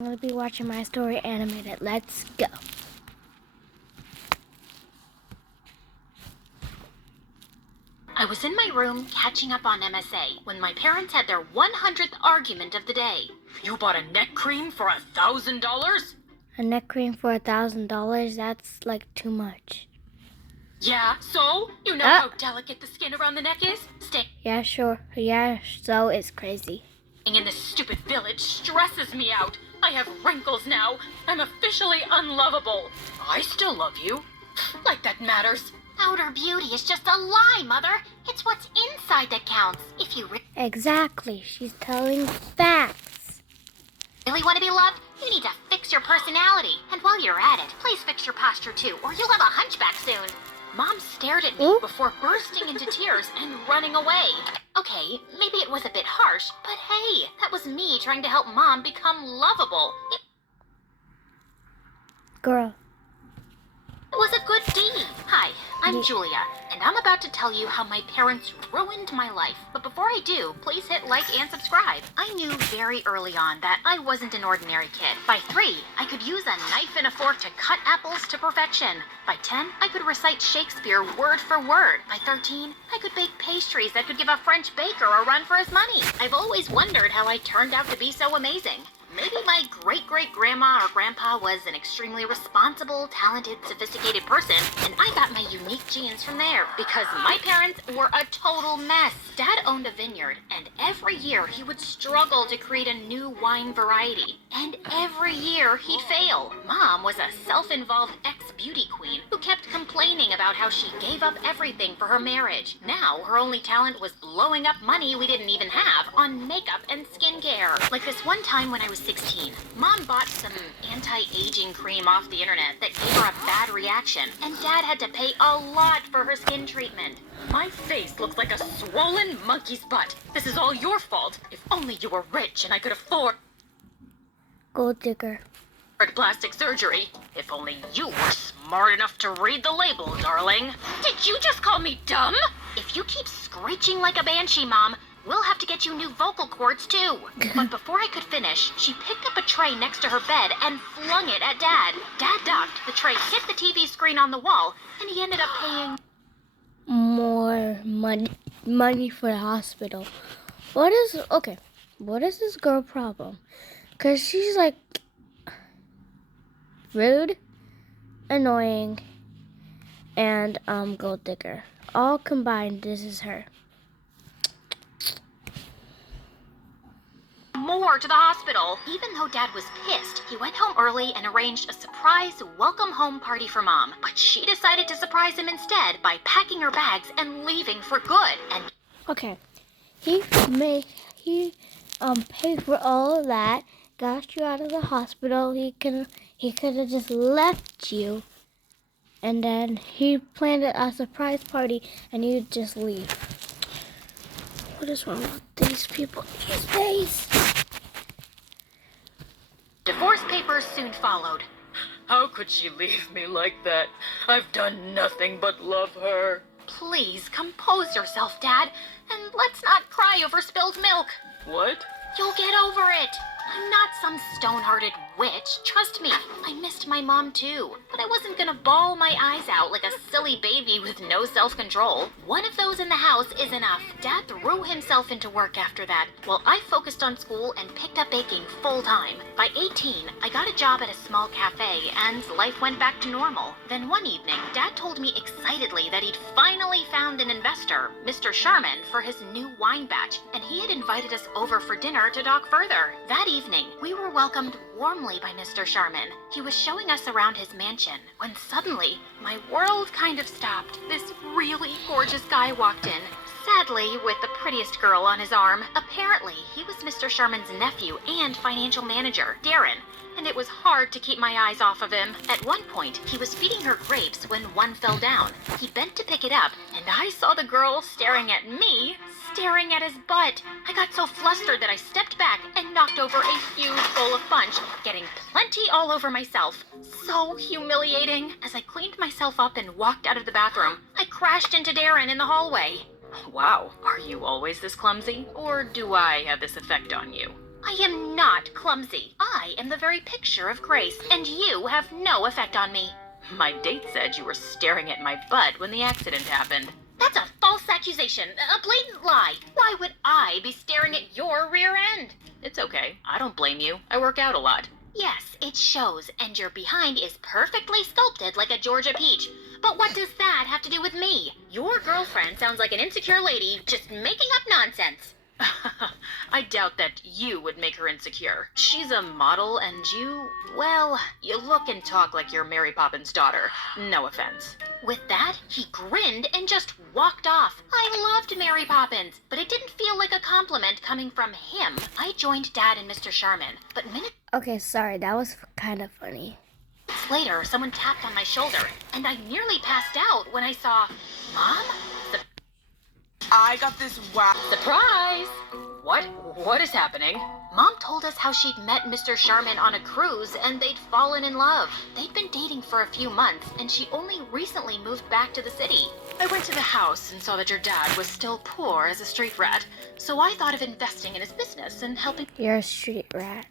I'm going to be watching My Story Animated. Let's go. I was in my room catching up on MSA when my parents had their 100th argument of the day. You bought a neck cream for $1,000? A neck cream for $1,000? That's like too much. Yeah, so? You know how delicate the skin around the neck is? Staying Yeah, sure. Yeah, so it's crazy. in this stupid village stresses me out. I have wrinkles now. I'm officially unlovable. I still love you. Like that matters. Outer beauty is just a lie, Mother. It's what's inside that counts. If you Exactly. She's telling facts. really want to be loved, you need to fix your personality. And while you're at it, please fix your posture too, or you'll have a hunchback soon. Mom stared at me before bursting into tears and running away. Okay, maybe it was a bit harsh, but hey, that was me trying to help Mom become lovable. Girl. It was a good deed. Hi, I'm Julia, and I'm about to tell you how my parents ruined my life. But before I do, please hit like and subscribe. I knew very early on that I wasn't an ordinary kid. By 3, I could use a knife and a fork to cut apples to perfection. By 10, I could recite Shakespeare word for word. By 13, I could bake pastries that could give a French baker a run for his money. I've always wondered how I turned out to be so amazing. Maybe my great-great-grandma or grandpa was an extremely responsible, talented, sophisticated person, and I got my unique genes from there, because my parents were a total mess. Dad owned a vineyard, and every year he would struggle to create a new wine variety. And every year he'd fail. Mom was a self-involved ex-beauty queen who kept complaining about how she gave up everything for her marriage. Now her only talent was blowing up money we didn't even have on makeup and skincare. Like this one time when I was 16, Mom bought some anti-aging cream off the internet that gave her a bad reaction, and Dad had to pay a lot for her skin treatment. My face looks like a swollen monkey's butt. This is all your fault. If only you were rich and I could afford Gold digger. plastic surgery. If only you were smart enough to read the label, darling. Did you just call me dumb? If you keep screeching like a banshee, Mom, we'll have to get you new vocal cords, too. But before I could finish, she picked up a tray next to her bed and flung it at Dad. Dad ducked, the tray hit the TV screen on the wall, and he ended up paying More money for the hospital. What is this girl problem? Because she's like rude, annoying, and gold digger. All combined, this is her. more to the hospital. Even though Dad was pissed, he went home early and arranged a surprise welcome home party for Mom. But she decided to surprise him instead by packing her bags and leaving for good. And Okay, he paid for all of that, got you out of the hospital. He could have just left you, and then he planned a surprise party, and you just leave. What is wrong with these people these days? divorce papers soon followed. How could she leave me like that? I've done nothing but love her. Please compose yourself, Dad, and let's not cry over spilled milk. What? You'll get over it. I'm not some stone-hearted witch. Trust me, I missed my mom too. But I wasn't gonna bawl my eyes out like a silly baby with no self-control. One of those in the house is enough. Dad threw himself into work after that, while I focused on school and picked up baking full-time. By 18, I got a job at a small cafe, and life went back to normal. Then one evening, Dad told me excitedly that he'd finally found an investor, Mr. Sharman, for his new wine batch, and he had invited us over for dinner to talk further. That evening, we were welcomed warmly by Mr. Sharman. He was showing us around his mansion, when suddenly, my world kind of stopped. This really gorgeous guy walked in, sadly with the prettiest girl on his arm. Apparently, he was Mr. Sharman's nephew and financial manager, Darren, and it was hard to keep my eyes off of him. At one point, he was feeding her grapes when one fell down. He bent to pick it up, and I saw the girl staring at me, staring at his butt. I got so flustered that I stepped back and knocked over a huge bowl of punch, getting plenty all over myself. So humiliating. As I cleaned myself up and walked out of the bathroom, I crashed into Darren in the hallway. Wow, are you always this clumsy? Or do I have this effect on you? I am not clumsy. I am the very picture of grace, and you have no effect on me. My date said you were staring at my butt when the accident happened. That's a false accusation, a blatant lie. Why would I be staring at your rear end? It's okay. I don't blame you. I work out a lot. Yes, it shows, and your behind is perfectly sculpted like a Georgia peach. But what does that have to do with me? Your girlfriend sounds like an insecure lady just making up nonsense. I doubt that you would make her insecure. She's a model, and well, you look and talk like you're Mary Poppins' daughter. No offense. With that, he grinned and just walked off. I loved Mary Poppins, but it didn't feel like a compliment coming from him. I joined Dad and Mr. Sharman, but minutes Okay, sorry, that was kind of funny. later, someone tapped on my shoulder, and I nearly passed out when I saw Mom? I got this wow. Surprise! What is happening? Mom told us how she'd met Mr. Sharman on a cruise and they'd fallen in love. They'd been dating for a few months and she only recently moved back to the city. I went to the house and saw that your dad was still poor as a street rat, so I thought of investing in his business and helping You're a street rat.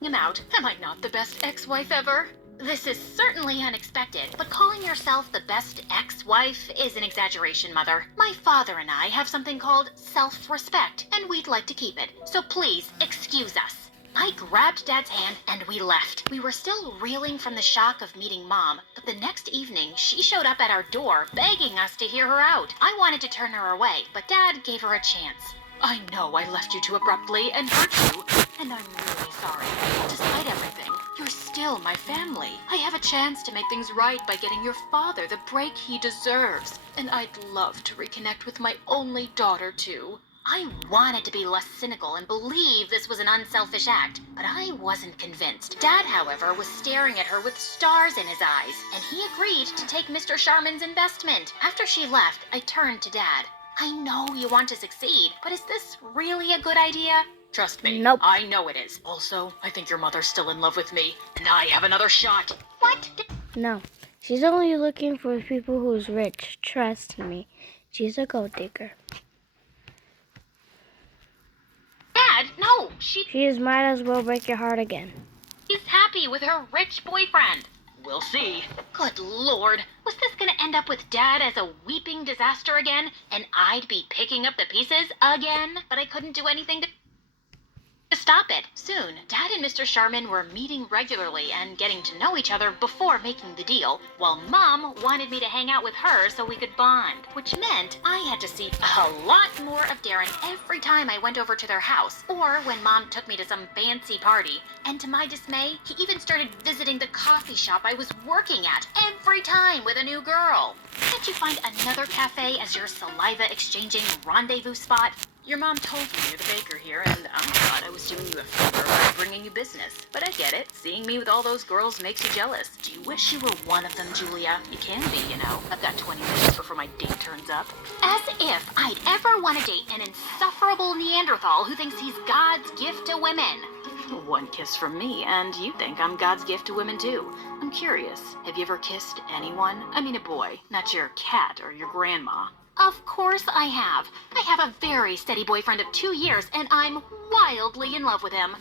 him out. Am I not the best ex-wife ever? This is certainly unexpected, but calling yourself the best ex-wife is an exaggeration, Mother. My father and I have something called self-respect, and we'd like to keep it. So please, excuse us. I grabbed Dad's hand and we left. We were still reeling from the shock of meeting Mom, but the next evening she showed up at our door begging us to hear her out. I wanted to turn her away, but Dad gave her a chance. I know I left you too abruptly and hurt you, and I'm really sorry. Despite everything, you're still my family. I have a chance to make things right by getting your father the break he deserves, and I'd love to reconnect with my only daughter, too. I wanted to be less cynical and believe this was an unselfish act, but I wasn't convinced. Dad, however, was staring at her with stars in his eyes, and he agreed to take Mr. Sharman's investment. After she left, I turned to Dad. I know you want to succeed, but is this really a good idea? Trust me, Nope. I know it is. Also, I think your mother's still in love with me, and I have another shot. What? No, she's only looking for people who's rich. Trust me, she's a gold digger. Dad, no, she Might as well break your heart again. She's happy with her rich boyfriend. We'll see. Good Lord. Was this gonna end up with Dad as a weeping disaster again? And I'd be picking up the pieces again? But I couldn't do anything to stop it. Soon, Dad and Mr. Sharman were meeting regularly and getting to know each other before making the deal, while Mom wanted me to hang out with her so we could bond, which meant I had to see a lot more of Darren every time I went over to their house, or when Mom took me to some fancy party. And to my dismay, he even started visiting the coffee shop I was working at every time with a new girl. Can't you find another cafe as your saliva-exchanging rendezvous spot? Your mom told me you're the baker here, and I thought I was doing you a favor by bringing you business. But I get it. Seeing me with all those girls makes you jealous. Do you wish you were one of them, Julia? You can be, you know. I've got 20 minutes before my date turns up. As if I'd ever want to date an insufferable Neanderthal who thinks he's God's gift to women. One kiss from me, and you think I'm God's gift to women, too. I'm curious. Have you ever kissed anyone? I mean a boy, not your cat or your grandma. Of course I have. I have a very steady boyfriend of 2 years, and I'm wildly in love with him.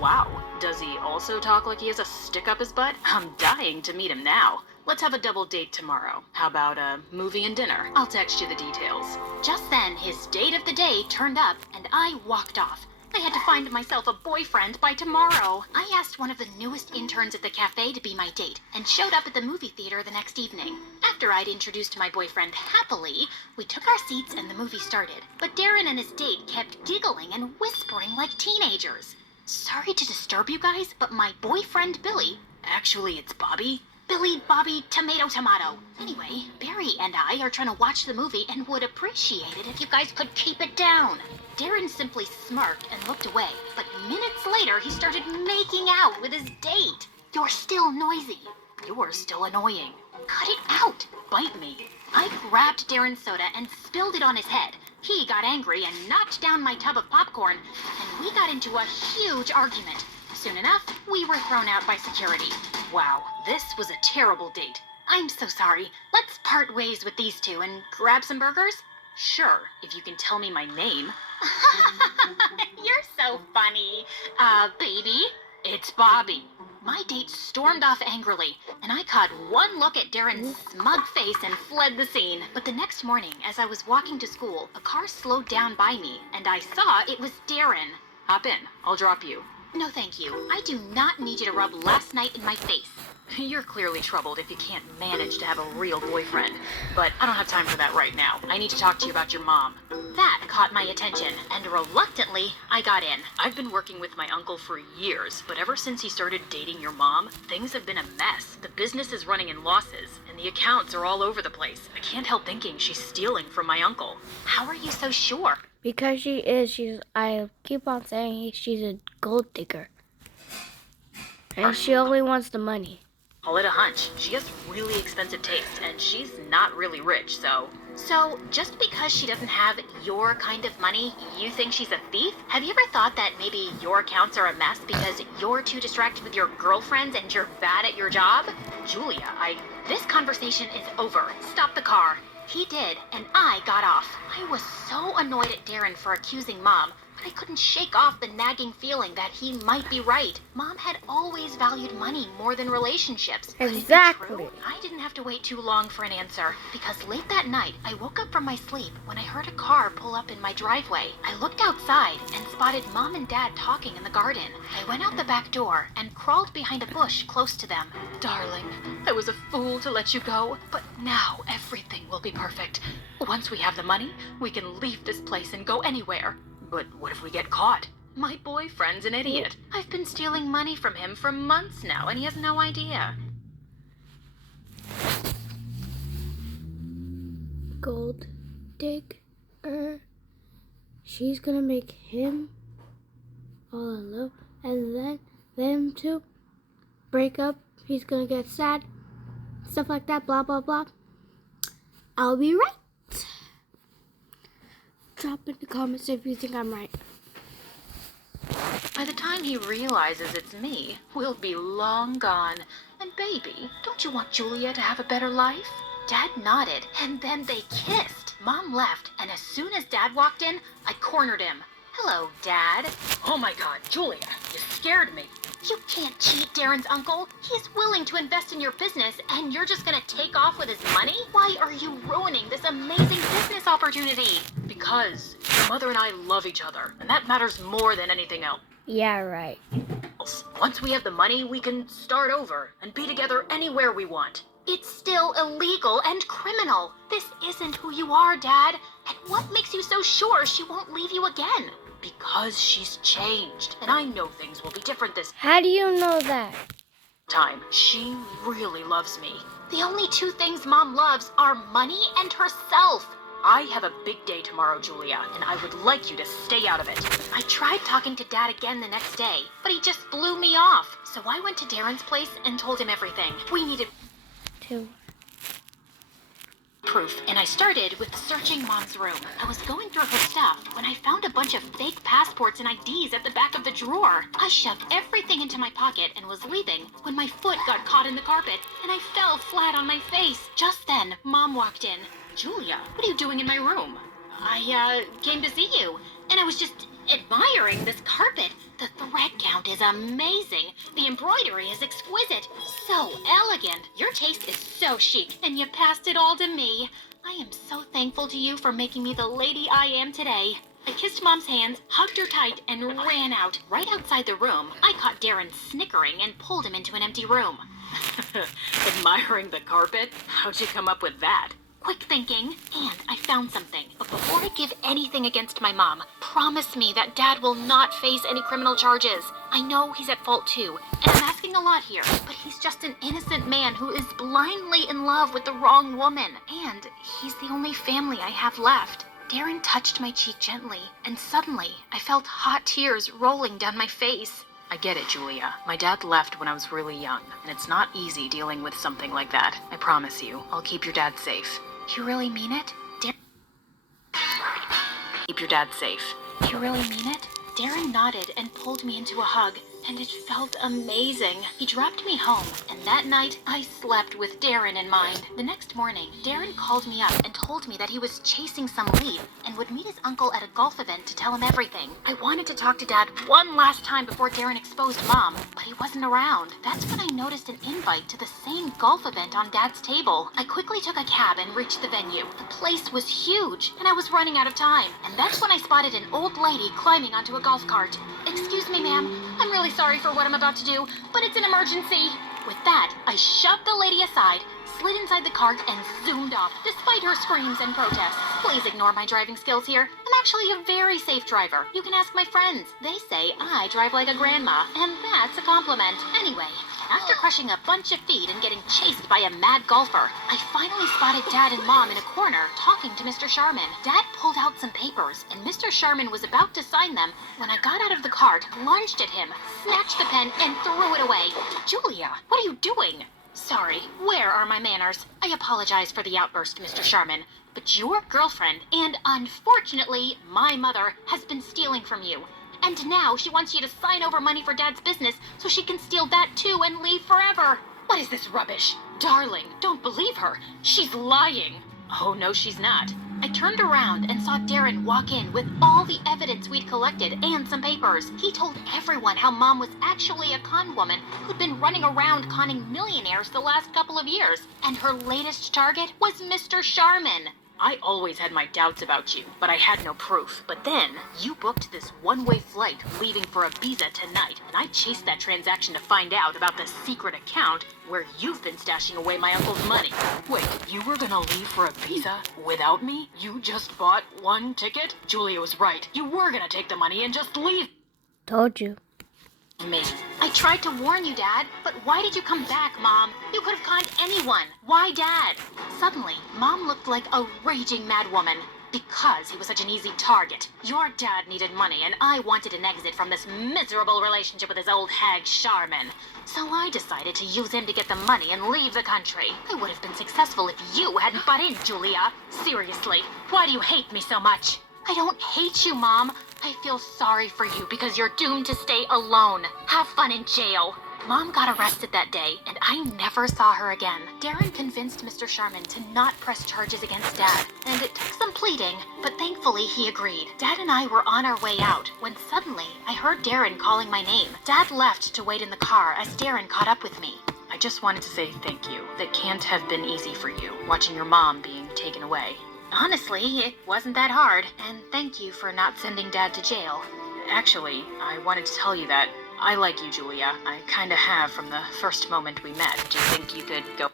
Wow. Does he also talk like he has a stick up his butt? I'm dying to meet him now. Let's have a double date tomorrow. How about a movie and dinner? I'll text you the details. Just then, his date of the day turned up, and I walked off. I had to find myself a boyfriend by tomorrow. I asked one of the newest interns at the cafe to be my date and showed up at the movie theater the next evening. After I'd introduced my boyfriend happily, we took our seats and the movie started. But Darren and his date kept giggling and whispering like teenagers. Sorry to disturb you guys, but my boyfriend Billy, actually it's Bobby, Billy, Bobby, tomato, tomato. Anyway, Barry and I are trying to watch the movie and would appreciate it if you guys could keep it down. Darren simply smirked and looked away, but minutes later he started making out with his date. You're still noisy. You're still annoying. Cut it out. Bite me. I grabbed Darren's soda and spilled it on his head. He got angry and knocked down my tub of popcorn, and we got into a huge argument. Soon enough, we were thrown out by security. Wow, this was a terrible date. I'm so sorry. Let's part ways with these two and grab some burgers? Sure, if you can tell me my name. You're so funny. Baby, it's Bobby. My date stormed off angrily, and I caught one look at Darren's smug face and fled the scene. But the next morning, as I was walking to school, a car slowed down by me, and I saw it was Darren. Hop in. I'll drop you. No, thank you. I do not need you to rub last night in my face. You're clearly troubled if you can't manage to have a real boyfriend. But I don't have time for that right now. I need to talk to you about your mom. That caught my attention, and reluctantly, I got in. I've been working with my uncle for years, but ever since he started dating your mom, things have been a mess. The business is running in losses, and the accounts are all over the place. I can't help thinking she's stealing from my uncle. How are you so sure? Because she is. I keep on saying she's a gold digger. And she only wants the money. Call it a hunch. She has really expensive taste, and she's not really rich, so... So, just because she doesn't have your kind of money, you think she's a thief? Have you ever thought that maybe your accounts are a mess because you're too distracted with your girlfriends and you're bad at your job? Julia, this conversation is over. Stop the car. He did, and I got off. I was so annoyed at Darren for accusing Mom, but I couldn't shake off the nagging feeling that he might be right. Mom had always valued money more than relationships. Could it be Exactly. true? I didn't have to wait too long for an answer, because late that night, I woke up from my sleep when I heard a car pull up in my driveway. I looked outside and spotted Mom and Dad talking in the garden. I went out the back door and crawled behind a bush close to them. Darling, I was a fool to let you go, but now everything will be perfect. Once we have the money, we can leave this place and go anywhere. But what if we get caught? My boyfriend's an idiot. I've been stealing money from him for months now, and he has no idea. Gold digger. She's gonna make him fall in love, and then them two break up. He's gonna get sad. Stuff like that, blah blah blah. I'll be right. Drop in the comments if you think I'm right. By the time he realizes it's me, we'll be long gone. And baby, don't you want Julia to have a better life? Dad nodded, and then they kissed. Mom left, and as soon as Dad walked in, I cornered him. Hello, Dad. Oh my God, Julia, you scared me. You can't cheat Darren's uncle. He's willing to invest in your business, and you're just gonna take off with his money? Why are you ruining this amazing business opportunity? Because your mother and I love each other, and that matters more than anything else. Yeah, right. Once we have the money, we can start over and be together anywhere we want. It's still illegal and criminal. This isn't who you are, Dad. And what makes you so sure she won't leave you again? Because she's changed, and I know things will be different this How do you know that? time. She really loves me. The only two things Mom loves are money and herself. I have a big day tomorrow, Julia, and I would like you to stay out of it. I tried talking to Dad again the next day, but he just blew me off. So I went to Darren's place and told him everything. We needed Two. proof, and I started with searching Mom's room. I was going through her stuff when I found a bunch of fake passports and IDs at the back of the drawer. I shoved everything into my pocket and was leaving when my foot got caught in the carpet and I fell flat on my face. Just then, Mom walked in. Julia, what are you doing in my room? I came to see you, and I was just admiring this carpet. The thread count is amazing. The embroidery is exquisite. So elegant. Your taste is so chic, and you passed it all to me. I am so thankful to you for making me the lady I am today. I kissed Mom's hands, hugged her tight, and ran out. Right outside the room, I caught Darren snickering and pulled him into an empty room. Admiring the carpet? How'd you come up with that? Quick thinking, and I found something. But before I give anything against my mom, promise me that Dad will not face any criminal charges. I know he's at fault too, and I'm asking a lot here, but he's just an innocent man who is blindly in love with the wrong woman. And he's the only family I have left. Darren touched my cheek gently, and suddenly I felt hot tears rolling down my face. I get it, Julia. My dad left when I was really young, and it's not easy dealing with something like that. I promise you, I'll keep your dad safe. You really mean it? Keep your dad safe. You really mean it? Darren nodded and pulled me into a hug. and it felt amazing. He dropped me home, and that night I slept with Darren in mind. The next morning, Darren called me up and told me that he was chasing some lead and would meet his uncle at a golf event to tell him everything. I wanted to talk to Dad one last time before Darren exposed Mom, but he wasn't around. That's when I noticed an invite to the same golf event on Dad's table. I quickly took a cab and reached the venue. The place was huge, and I was running out of time. And that's when I spotted an old lady climbing onto a golf cart. "Excuse me, ma'am. I'm really sorry for what I'm about to do, but it's an emergency." With that, I shoved the lady aside, slid inside the cart, and zoomed off, despite her screams and protests. Please ignore my driving skills here. I'm actually a very safe driver. You can ask my friends. They say I drive like a grandma, and that's a compliment. Anyway, after crushing a bunch of feet and getting chased by a mad golfer, I finally spotted Dad and Mom in a corner talking to Mr. Sharman. Dad pulled out some papers, and Mr. Sharman was about to sign them when I got out of the cart, lunged at him, snatched the pen, and threw it away. "Julia, what are you doing?" "Sorry, where are my manners? I apologize for the outburst, Mr. Sharman, but your girlfriend, and unfortunately, my mother, has been stealing from you. And now she wants you to sign over money for Dad's business so she can steal that too and leave forever. What is this rubbish? Darling, don't believe her. She's lying." "Oh, no, she's not." I turned around and saw Darren walk in with all the evidence we'd collected and some papers. He told everyone how Mom was actually a con woman who'd been running around conning millionaires the last couple of years, and her latest target was Mr. Sharman. "I always had my doubts about you, but I had no proof. But then, you booked this one-way flight leaving for Ibiza tonight, and I chased that transaction to find out about the secret account where you've been stashing away my uncle's money." "Wait, you were gonna leave for Ibiza without me? You just bought one ticket?" Julia was right. You were gonna take the money and just leave Told you. me. "I tried to warn you, Dad, but why did you come back, Mom? You could have conned anyone. Why Dad?" Suddenly, Mom looked like a raging mad woman. "Because he was such an easy target. Your dad needed money, and I wanted an exit from this miserable relationship with his old hag Sharman. So I decided to use him to get the money and leave the country. I would have been successful if you hadn't butt in, Julia. Seriously, why do you hate me so much?" "I don't hate you, Mom. I feel sorry for you because you're doomed to stay alone. Have fun in jail." Mom got arrested that day, and I never saw her again. Darren convinced Mr. Sharman to not press charges against Dad, and it took some pleading, but thankfully he agreed. Dad and I were on our way out when suddenly I heard Darren calling my name. Dad left to wait in the car as Darren caught up with me. "I just wanted to say thank you. That can't have been easy for you, watching your mom being taken away." "Honestly, it wasn't that hard, and thank you for not sending Dad to jail." "Actually, I wanted to tell you that I like you, Julia. I kinda have from the first moment we met. Do you think you could go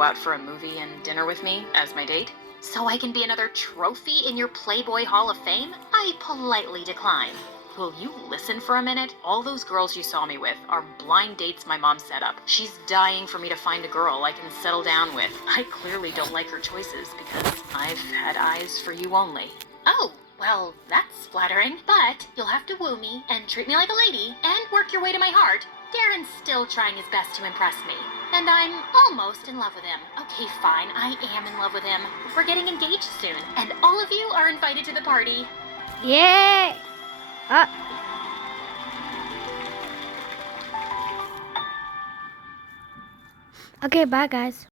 out for a movie and dinner with me as my date? So I can be another trophy in your Playboy Hall of Fame?" I politely decline. "Will you listen for a minute? All those girls you saw me with are blind dates my mom set up. She's dying for me to find a girl I can settle down with. I clearly don't like her choices because I've had eyes for you only." "Oh, well, that's flattering. But you'll have to woo me and treat me like a lady and work your way to my heart. Darren's still trying his best to impress me. And I'm almost in love with him. Okay, fine, I am in love with him. We're getting engaged soon, and all of you are invited to the party." Yay! Okay, bye guys.